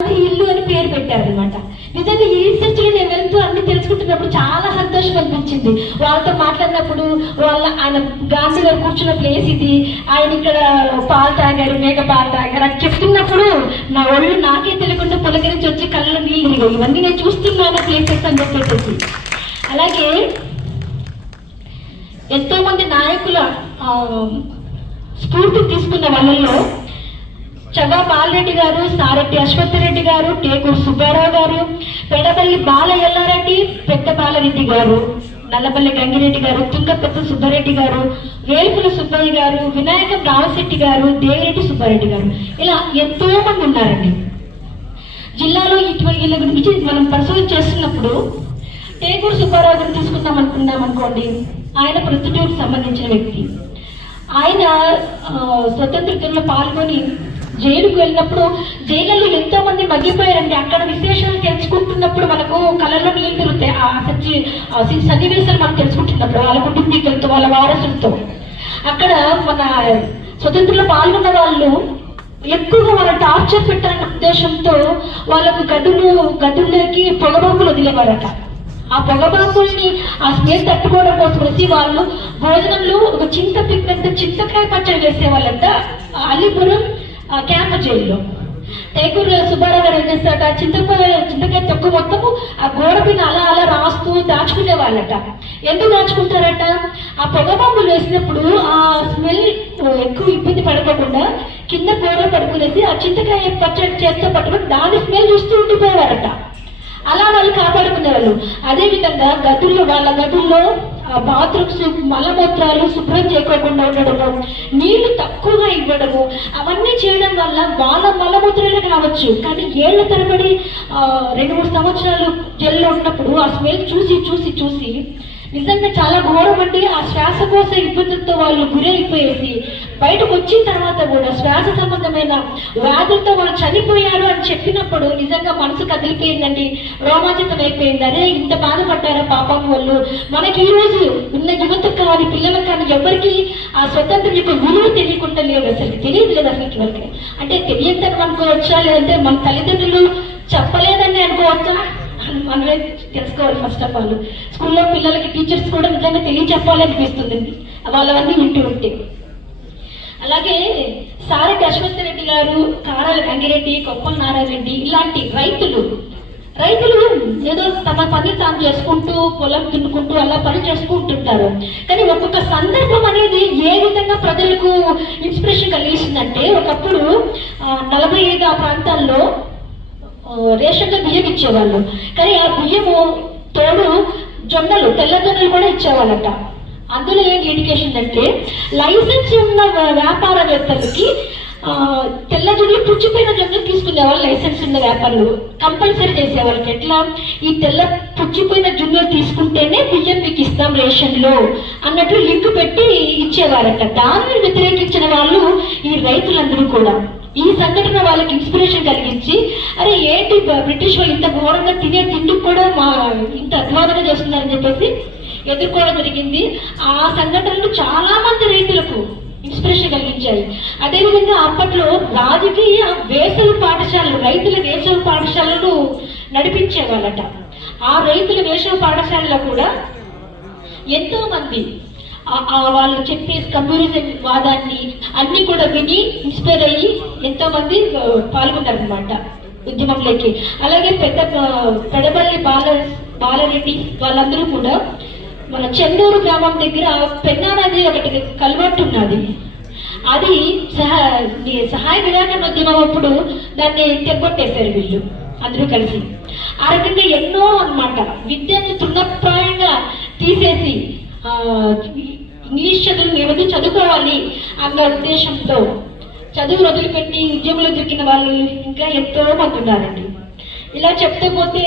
ఇల్లు అని పేరు పెట్టారు అనమాట నిజంగా ఈ రీసెర్చ్లో నేను వెళ్తూ అన్ని తెలుసుకుంటున్నప్పుడు చాలా సంతోషం అనిపించింది. వాళ్ళతో మాట్లాడినప్పుడు వాళ్ళ ఆయన గాంధీ గారు కూర్చున్న ప్లేస్ ఇది. ఆయన ఇక్కడ పాలు తాగారు మేక పాలు తాగారు అని చెప్తున్నప్పుడు నా ఒళ్ళు నాకే తెలియకుండా పులకరించి వచ్చి కళ్ళలో నీళ్ళు తిరిగాయి. ఇవన్నీ నేను చూస్తున్నాను ప్లేసెస్ అని చెప్పేసి అలాగే ఎంతో మంది నాయకుల స్ఫూర్తి తీసుకున్న వాళ్ళలో చగా బాలరెడ్డి గారు సారెడ్డి అశ్వత్థరెడ్డి గారు టేకూరు సుబ్బారావు గారు పెడపల్లి బాల ఎల్లారెడ్డి పెద్ద బాలరెడ్డి గారు నల్లపల్లి గంగిరెడ్డి గారు తుంగపెత్త సుబ్బారెడ్డి గారు వేలుపుల సుబ్బయ్య గారు వినాయకం రామశెట్టి గారు దేవిరెడ్డి సుబ్బారెడ్డి గారు. ఇలా ఎంతో మంది ఉన్నారండి. జిల్లాలో ఇటువంటి వీళ్ళ గురించి మనం పరిశోధన చేస్తున్నప్పుడు టేకూరు సుబ్బారావు గారిని తీసుకుందాం అనుకున్నాం అనుకోండి. ఆయన ప్రొద్దుటూరుకు సంబంధించిన వ్యక్తి. ఆయన ఆ, పాల్గొని జైలుకు వెళ్ళినప్పుడు జైళ్ళలో ఎంతో మంది మగ్గిపోయారండి. అక్కడ విశేషాలు తెలుసుకుంటున్నప్పుడు మనకు కళ్ళలో నీళ్ళు తిరుగుతాయి. ఆ సచ్చి ఆ సన్నివేశాలు మనం తెలుసుకుంటున్నప్పుడు వాళ్ళ కుటుంబీకులతో వాళ్ళ వారసులతో. అక్కడ మన స్వతంత్రంలో పాల్గొన్న వాళ్ళు ఎక్కువగా వాళ్ళ టార్చర్ పెట్టాలన్న ఉద్దేశంతో వాళ్ళకు గదులు గదుల్లోకి పొగబాకులు వదిలేవారట. ఆ పొగబాకుల్ని ఆ స్మెల్ తట్టుకోవడం కోసం వచ్చి వాళ్ళు భోజనంలో ఒక చింత పిక్కంత చింతకాయ పచ్చడి వేసేవాళ్ళంట. అలీపురం క్యాంప్ జైల్లో. టేకూరు సుబ్బారావు ఏం చేస్తారట చింతకాయ చింతకాయ తొక్కు మొత్తము ఆ గోడ పైన అలా అలా రాస్తూ దాచుకునే వాళ్ళట. ఎందుకు దాచుకుంటారట? ఆ పొగబాంబులు వేసినప్పుడు ఆ స్మెల్ ఎక్కువ ఇబ్బంది పడకోకుండా కింద గోడ పడుకునేసి ఆ చింతకాయ పచ్చడి చేత్తో పట్టుకొని దాని స్మెల్ చూస్తూ ఉండిపోయేవారట. అలా వాళ్ళు కాపాడుకునేవాళ్ళు. అదే విధంగా గదుల్లో వాళ్ళ గదుల్లో బాత్రూమ్స్ మలమూత్రాలు శుభ్రం చేయకోకుండా ఉండడము నీళ్ళు తక్కువగా ఇవ్వడము అవన్నీ చేయడం వల్ల వాళ్ళ మలమూత్రాలు కావచ్చు కానీ ఏళ్ళ తరబడి రెండు మూడు సంవత్సరాలు జైల్లో ఉన్నప్పుడు ఆ స్మెల్ చూసి చూసి చూసి నిజంగా చాలా ఘోరం అండి ఆ శ్వాసకోశ ఇబ్బందులతో వాళ్ళు గురైపోయేసి బయటకు వచ్చిన తర్వాత కూడా శ్వాస సంబంధమైన వ్యాధులతో వాళ్ళు చనిపోయారు అని చెప్పినప్పుడు నిజంగా మనసు కదిలిపోయిందండి. రోమాంచితం అయిపోయింది. అరే ఇంత బాధపడ్డారా పాపం వాళ్ళు. మనకి ఈ రోజు ఉన్న యువతకు కానీ పిల్లలకు కానీ ఎవరికి ఆ స్వతంత్రం యొక్క విలువ తెలియకుండా లేవు. అసలు తెలియదు లేదు అసలు వరకు అంటే తెలియదని అనుకోవచ్చా? లేదంటే మన తల్లిదండ్రులు చెప్పలేదని అనుకోవచ్చా? మనమే తెలుసుకోవాలి ఫస్ట్ ఆఫ్ ఆల్ స్కూల్లో పిల్లలకి టీచర్స్ కూడా నిజంగా తెలియచెప్పాలి అనిపిస్తుంది. వాళ్ళవన్నీ వింటూ ఉంటే. అలాగే సారెడ్డి అశ్వత్ రెడ్డి గారు కారాల గంగిరెడ్డి కొప్పల నారాయణ రెడ్డి ఇలాంటి రైతులు రైతులు ఏదో తమ పని తాను చేసుకుంటూ పొలం దున్నుకుంటూ అలా పని చేసుకుంటుంటారు కానీ ఒక్కొక్క సందర్భం అనేది ఏ విధంగా ప్రజలకు ఇన్స్పిరేషన్ కలిగిస్తుందంటే ఒకప్పుడు నలభై ఐదు ఆ ప్రాంతాల్లో రేషన్లో బియ్యం ఇచ్చేవాళ్ళు. కానీ ఆ బియ్యము తోడు జొన్నలు తెల్ల జొన్నలు కూడా ఇచ్చేవాళ్ళట. అందులో ఏంటి ఇండికేషన్ అంటే లైసెన్స్ ఉన్న వ్యాపారవేత్తలకి తెల్ల జొన్నలు పుచ్చిపోయిన జొన్నలు తీసుకునేవాళ్ళు లైసెన్స్ ఉన్న వ్యాపారులు. కంపల్సరీ చేసేవాళ్ళకి ఎట్లా? ఈ తెల్ల పుచ్చిపోయిన జొన్నలు తీసుకుంటేనే బియ్యం మీకు ఇస్తాం రేషన్లో అన్నట్లు లింక్ పెట్టి ఇచ్చేవారట. దానిని వ్యతిరేకించిన వాళ్ళు ఈ రైతులందరూ కూడా. ఈ సంఘటన వాళ్ళకి ఇన్స్పిరేషన్ కలిగించి అరే ఏంటి బ్రిటిష్ వాళ్ళు ఇంత ఘోరంగా తినే తిండి కూడా మా ఇంత అధ్వానంగా చేస్తున్నారని చెప్పేసి ఎదుర్కోవడం జరిగింది. ఆ సంఘటనలు చాలా మంది రైతులకు ఇన్స్పిరేషన్ కలిగించాయి. అదేవిధంగా అప్పట్లో రాజకీయ వేసవి పాఠశాలలు రైతుల వేసవి పాఠశాలలు నడిపించేవాళ్ళట. ఆ రైతుల వేసవి పాఠశాలలో కూడా ఎంతో మంది వాళ్ళు చెప్పే కమ్యూనిజం వాదాన్ని అన్ని కూడా విని ఇన్స్పైర్ అయ్యి ఎంతో మంది ఆ, ఉద్యమంలోకి. అలాగే పెద్ద పెడబల్లి బాల బాలరెడ్డి వాళ్ళందరూ కూడా మన చెన్నూరు గ్రామం దగ్గర పెన్నా నది ఒకటి కల్వర్టు ఉన్నది. అది సహా సహాయ నిరాకరణ ఉద్యమం అప్పుడు దాన్ని తెగొట్టేశారు వీళ్ళు అందరూ కలిసి. ఆ రకంగా ఎన్నో అనమాట విద్యను తృణప్రాయంగా తీసేసి ఇంగ్లీష్ చదువు ఏమైతే చదువుకోవాలి అన్న ఉద్దేశంతో చదువు వదిలిపెట్టి ఉద్యోగంలో దొరికిన వాళ్ళు ఇంకా ఎంతో మంది ఉన్నారండి. ఇలా చెప్తే పోతే